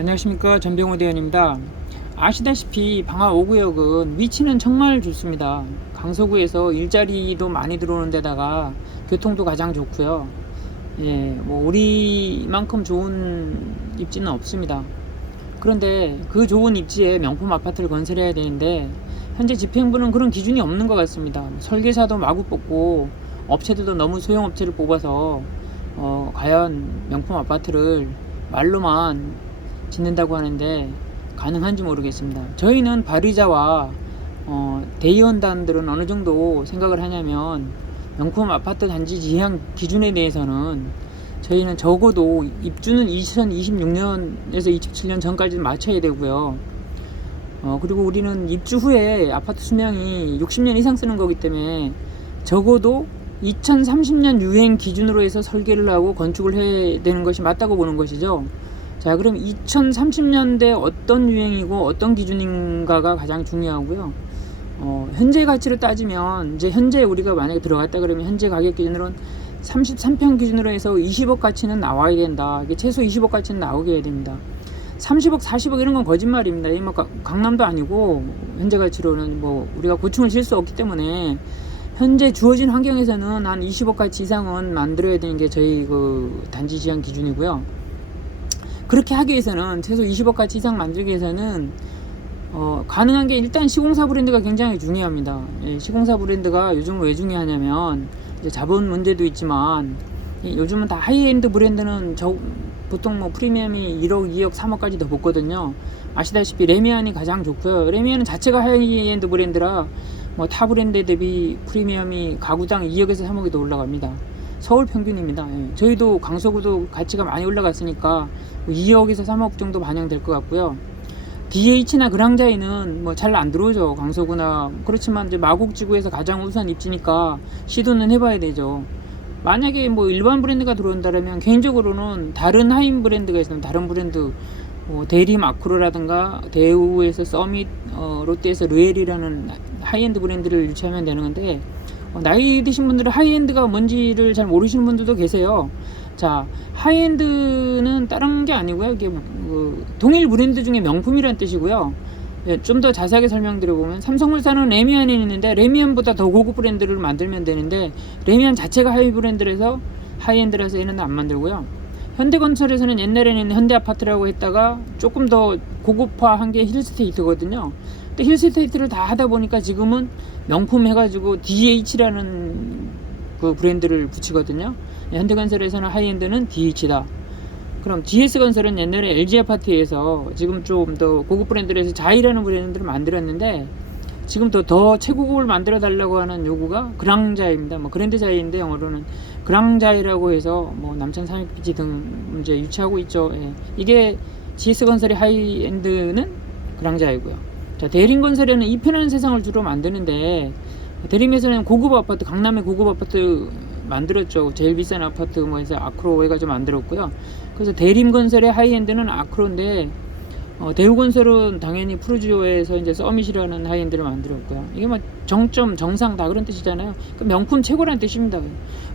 안녕하십니까, 전병호 대원입니다. 아시다시피 방화 5구역은 위치는 정말 좋습니다. 강서구에서 일자리도 많이 들어오는 데다가 교통도 가장 좋고요. 뭐 우리만큼 좋은 입지는 없습니다. 그런데 그 좋은 입지에 명품 아파트를 건설해야 되는데 현재 집행부는 그런 기준이 없는 것 같습니다. 설계사도 마구 뽑고 업체들도 너무 소형업체를 뽑아서 과연 명품 아파트를 말로만 짓는다고 하는데 가능한지 모르겠습니다. 저희는 발의자와 대의원단들은 어느 정도 생각을 하냐면 명품 아파트 단지 지향 기준에 대해서는 저희는 적어도 입주는 2026년에서 27년 전까지는 맞춰야 되고요. 그리고 우리는 입주 후에 아파트 수명이 60년 이상 쓰는 거기 때문에 적어도 2030년 유행 기준으로 해서 설계를 하고 건축을 해야 되는 것이 맞다고 보는 것이죠. 자, 그럼 2030년대 어떤 유행이고 어떤 기준인가가 가장 중요하고요. 현재 가치로 따지면 이제 현재 우리가 만약에 들어갔다 그러면 현재 가격 기준으로는 33평 기준으로 해서 20억 가치는 나와야 된다. 이게 최소 20억 가치는 나오게 해야 됩니다. 30억, 40억 이런 건 거짓말입니다. 이 뭐 강남도 아니고 현재 가치로는 뭐 우리가 고충을 질 수 없기 때문에 현재 주어진 환경에서는 한 20억 가치 이상은 만들어야 되는 게 저희 그 단지 지향 기준이고요. 그렇게 하기 위해서는 최소 20억 가치 이상 만들기 위해서는 가능한 게 일단 시공사 브랜드가 굉장히 중요합니다. 시공사 브랜드가 요즘 왜 중요하냐면 이제 자본 문제도 있지만 요즘은 다 하이엔드 브랜드는 보통 뭐 프리미엄이 1억, 2억, 3억까지 더 붙거든요. 아시다시피 레미안이 가장 좋고요. 레미안은 자체가 하이엔드 브랜드라 뭐 타 브랜드 대비 프리미엄이 가구당 2억에서 3억이 더 올라갑니다. 서울 평균입니다. 저희도 강서구도 가치가 많이 올라갔으니까 2억에서 3억 정도 반영될 것 같고요. DH나 그랑자이는 뭐 잘 안 들어오죠. 강서구나. 그렇지만 이제 마곡지구에서 가장 우수한 입지니까 시도는 해봐야 되죠. 만약에 뭐 일반 브랜드가 들어온다면 개인적으로는 다른 하인 브랜드가 있으면 다른 브랜드 대림 아크로라든가 대우에서 서밋, 롯데에서 르엘이라는 하이엔드 브랜드를 유치하면 되는 건데 나이 드신 분들은 하이엔드가 뭔지를 잘 모르시는 분들도 계세요. 자, 하이엔드는 다른 게 아니고요. 이게 동일 브랜드 중에 명품이라는 뜻이고요. 좀 더 자세하게 설명드려보면 삼성물산은 레미안이 있는데 레미안보다 더 고급 브랜드를 만들면 되는데 레미안 자체가 하이 브랜드라서 하이엔드라서 얘는 안 만들고요. 현대건설에서는 옛날에는 현대아파트라고 했다가 조금 더 고급화한 게 힐스테이트거든요. 근데 힐스테이트를 다 하다 보니까 지금은 명품 해가지고 DH라는 그 브랜드를 붙이거든요. 현대건설에서는 하이엔드는 DH다. 그럼 GS건설은 옛날에 LG아파트에서 지금 좀 더 고급 브랜드를 해서 자이라는 브랜드를 만들었는데 지금 더 최고급을 만들어 달라고 하는 요구가 그랑자이입니다. 뭐 그랜드 자이인데 영어로는 그랑자이라고 해서 뭐 남천 삼익비치 등 이제 유치하고 있죠. 이게 GS건설의 하이엔드는 그랑자이고요. 자, 대림건설에는 이편한 세상을 주로 만드는데 대림에서는 고급 아파트, 강남의 고급 아파트 만들었죠. 제일 비싼 아파트 뭐 해서 아크로 해가지고 만들었고요. 그래서 대림건설의 하이엔드는 아크로인데 대우건설은 당연히 푸르지오에서 이제 서밋이라는 하이엔드를 만들었고요. 이게 뭐 정점, 정상 다 그런 뜻이잖아요. 그 명품 최고라는 뜻입니다.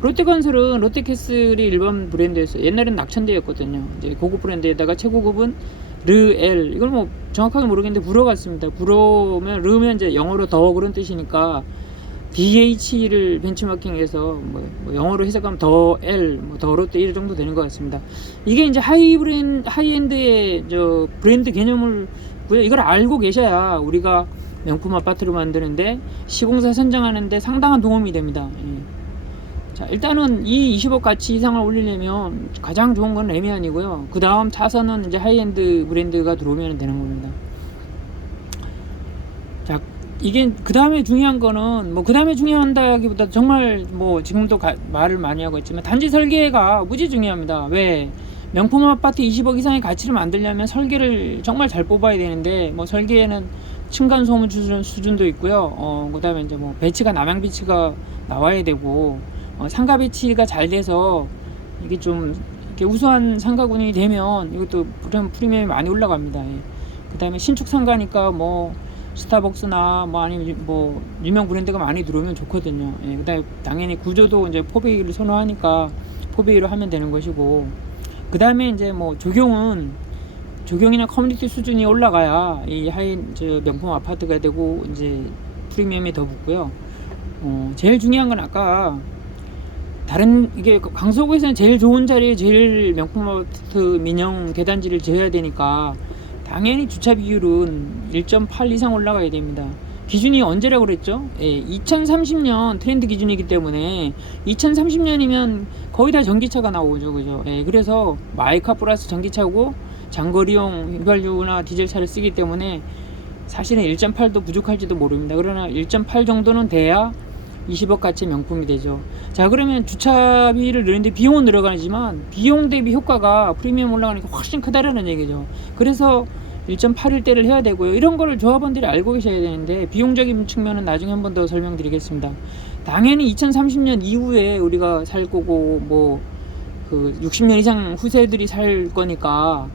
롯데건설은 롯데캐슬이 일반 브랜드였어요. 옛날엔 낙천대였거든요. 이제 고급 브랜드에다가 최고급은 르엘. 이걸 뭐 정확하게 모르겠는데 불어 같습니다. 불어면 르면 이제 영어로 더 그런 뜻이니까 DH를 벤치마킹해서 뭐 영어로 해석하면 더 L, 더 롯데 1 정도 되는 것 같습니다. 이게 이제 하이엔드의 브랜드 개념을 이걸 알고 계셔야 우리가 명품 아파트를 만드는데 시공사 선정하는데 상당한 도움이 됩니다. 자, 일단은 이 20억 가치 이상을 올리려면 가장 좋은 건 레미안이고요. 그 다음 차선은 이제 하이엔드 브랜드가 들어오면 되는 겁니다. 자, 이게 그 다음에 중요한 거는 그 다음에 중요한다기보다 정말 지금도 말을 많이 하고 있지만 단지 설계가 무지 중요합니다. 왜? 명품 아파트 20억 이상의 가치를 만들려면 설계를 정말 잘 뽑아야 되는데 설계에는 층간 소음 수준도 있고요. 그 다음에 이제 배치가 남향 배치가 나와야 되고 상가 배치가 잘 돼서 이게 좀 이렇게 우수한 상가군이 되면 이것도 프리미엄이 많이 올라갑니다. 그 다음에 신축 상가니까 스타벅스나 아니면 유명 브랜드가 많이 들어오면 좋거든요. 그다음에 당연히 구조도 이제 포베이를 선호하니까 포베이로 하면 되는 것이고, 그다음에 이제 적용은 조경이나 커뮤니티 수준이 올라가야 이 하인 저 명품 아파트가 되고 이제 프리미엄이 더 붙고요. 제일 중요한 건 아까 다른 이게 강서구에서는 제일 좋은 자리에 제일 명품 아파트 민영 계단지를 지어야 되니까 당연히 주차 비율은 1.8 이상 올라가야 됩니다. 기준이 언제라고 그랬죠? 예, 2030년 트렌드 기준이기 때문에 2030년이면 거의 다 전기차가 나오죠, 그죠? 예, 그래서 마이카 플러스 전기차고 장거리용 휘발유나 디젤차를 쓰기 때문에 사실은 1.8도 부족할지도 모릅니다. 그러나 1.8 정도는 돼야 20억 가치 명품이 되죠. 자, 그러면 주차비를 늘리는데 비용은 늘어가지만 비용 대비 효과가 프리미엄 올라가니까 훨씬 크다라는 얘기죠. 그래서 1.8일 대를 해야 되고요. 이런 거를 조합원들이 알고 계셔야 되는데 비용적인 측면은 나중에 한 번 더 설명드리겠습니다. 당연히 2030년 이후에 우리가 살 거고 뭐 그 60년 이상 후세들이 살 거니까,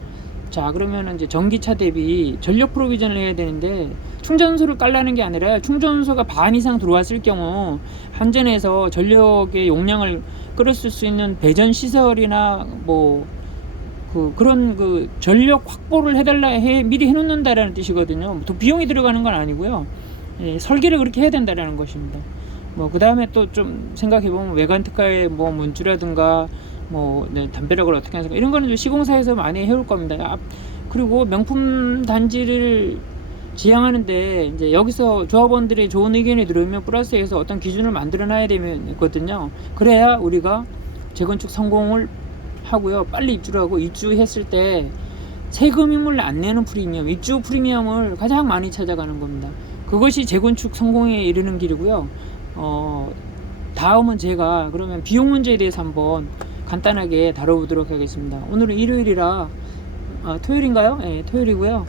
자, 그러면은 이제 전기차 대비 전력 프로비전을 해야 되는데 충전소를 깔라는 게 아니라 충전소가 반 이상 들어왔을 경우 한전에서 전력의 용량을 끌었을 수 있는 배전 시설이나 뭐 그런 전력 확보를 미리 해놓는다라는 뜻이거든요. 또 비용이 들어가는 건 아니고요. 예, 설계를 그렇게 해야 된다라는 것입니다. 그 다음에 또 좀 생각해보면 외관 특화의 뭐 문주라든가 담벼락을 어떻게 하는가 이런 거는 시공사에서 많이 해올 겁니다. 그리고 명품 단지를 지향하는데 이제 여기서 조합원들의 좋은 의견이 들어오면 플러스해서 어떤 기준을 만들어 놔야 되거든요. 그래야 우리가 재건축 성공을 하고요. 빨리 입주를 하고 입주했을 때 세금임을 안 내는 프리미엄, 입주 프리미엄을 가장 많이 찾아가는 겁니다. 그것이 재건축 성공에 이르는 길이고요. 다음은 제가 그러면 비용 문제에 대해서 한번 간단하게 다뤄보도록 하겠습니다. 오늘은 일요일이라 토요일인가요? 네, 토요일이고요.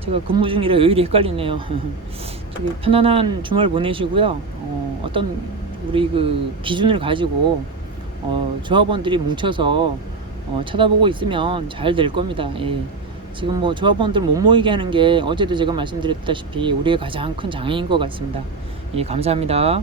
제가 근무 중이라 요일이 헷갈리네요. 편안한 주말 보내시고요. 어떤 우리 기준을 가지고 조합원들이 뭉쳐서 쳐다보고 있으면 잘 될 겁니다. 예. 지금 조합원들 못 모이게 하는 게 어제도 제가 말씀드렸다시피 우리의 가장 큰 장애인 것 같습니다. 예, 감사합니다.